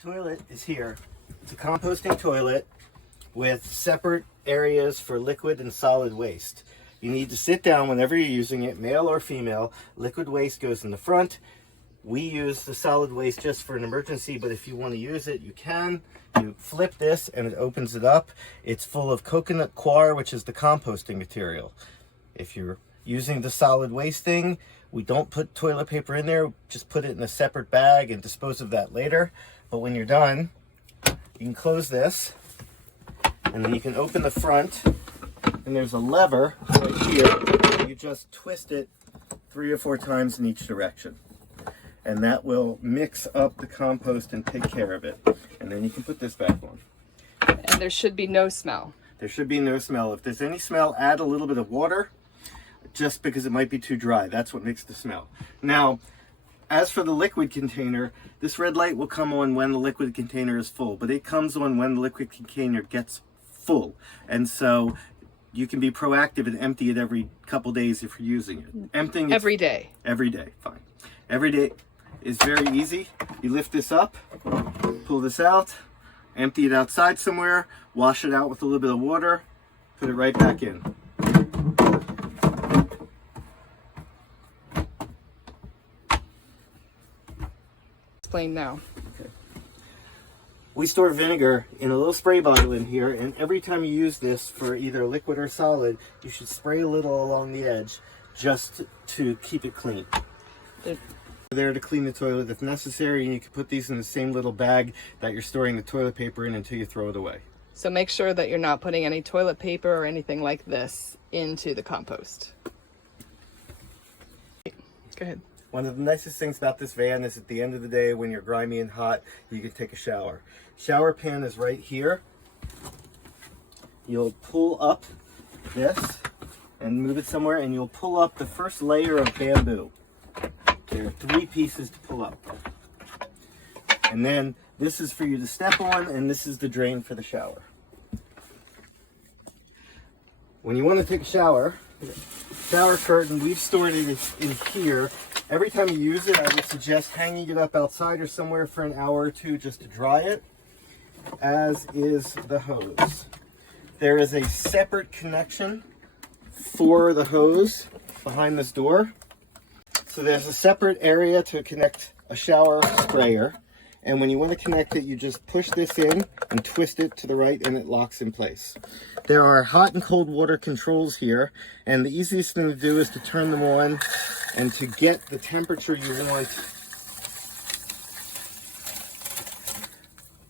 toilet is here. It's a composting toilet with separate areas for liquid and solid waste. You need to sit down whenever you're using it, male or female. Liquid waste goes in the front. We use the solid waste just for an emergency, but if you want to use it, you can. You flip this and it opens it up. It's full of coconut coir, which is the composting material. If you're using the solid waste thing, we don't put toilet paper in there, just put it in a separate bag and dispose of that later. But when you're done, you can close this and then you can open the front, and there's a lever right here. You just twist it 3 or 4 times in each direction, and that will mix up the compost and take care of it. And then you can put this back on. And there should be no smell. There should be no smell. If there's any smell, add a little bit of water, just because it might be too dry. That's what makes the smell. Now, as for the liquid container, this red light will come on when the liquid container is full, but it comes on when the liquid container gets full. And so you can be proactive and empty it every couple days if you're using it. Emptying every day. Every day, fine. Every day is very easy. You lift this up, pull this out, empty it outside somewhere, wash it out with a little bit of water, put it right back in. Explain now. Okay. We store vinegar in a little spray bottle in here, and every time you use this for either liquid or solid, you should spray a little along the edge just to keep it clean. They're there to clean the toilet if necessary, and you can put these in the same little bag that you're storing the toilet paper in until you throw it away. So make sure that you're not putting any toilet paper or anything like this into the compost. Go ahead. One of the nicest things about this van is at the end of the day, when you're grimy and hot, you can take a shower. Shower pan is right here. You'll pull up this and move it somewhere, and you'll pull up the first layer of bamboo. There are 3 pieces to pull up. And then this is for you to step on, and this is the drain for the shower. When you want to take a shower, shower curtain, we've stored it in here. Every time you use it, I would suggest hanging it up outside or somewhere for an hour or 2 just to dry it, as is the hose. There is a separate connection for the hose behind this door. So there's a separate area to connect a shower sprayer, and when you want to connect it, you just push this in and twist it to the right, and it locks in place. There are hot and cold water controls here, and the easiest thing to do is to turn them on and to get the temperature you want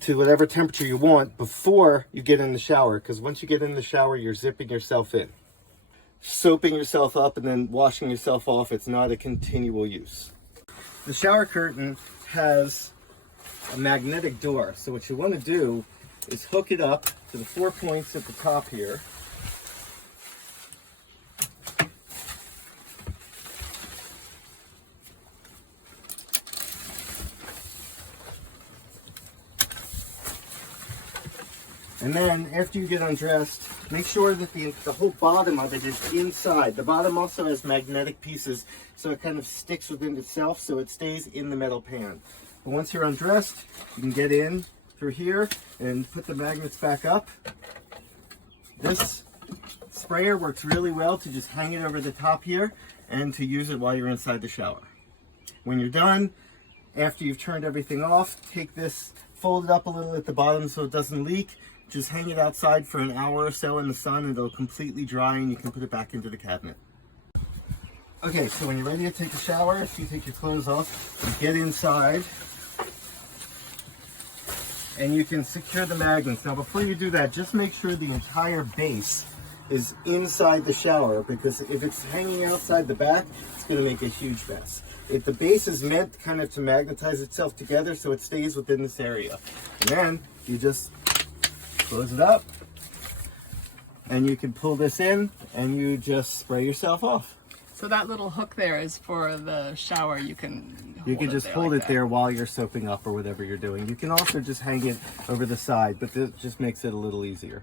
to whatever temperature you want before you get in the shower, because once you get in the shower, you're zipping yourself in. Soaping yourself up and then washing yourself off, it's not a continual use. The shower curtain has a magnetic door, so what you want to do is hook it up to the 4 points at the top here. And then after you get undressed, make sure that the whole bottom of it is inside. The bottom also has magnetic pieces, so it kind of sticks within itself, so it stays in the metal pan. But once you're undressed, you can get in through here and put the magnets back up. This sprayer works really well to just hang it over the top here and to use it while you're inside the shower. When you're done, after you've turned everything off, take this, fold it up a little at the bottom so it doesn't leak. Just hang it outside for an hour or so in the sun, and it'll completely dry, and you can put it back into the cabinet. Okay, so when you're ready to take a shower, if you take your clothes off, you get inside, and you can secure the magnets. Now before you do that, just make sure the entire base is inside the shower, because if it's hanging outside the back, it's going to make a huge mess. If the base is meant kind of to magnetize itself together so it stays within this area. And then you just close it up, and you can pull this in, and you just spray yourself off. So that little hook there is for the shower. You can just hold it there while you're soaping up or whatever you're doing. You can also just hang it over the side, but this just makes it a little easier.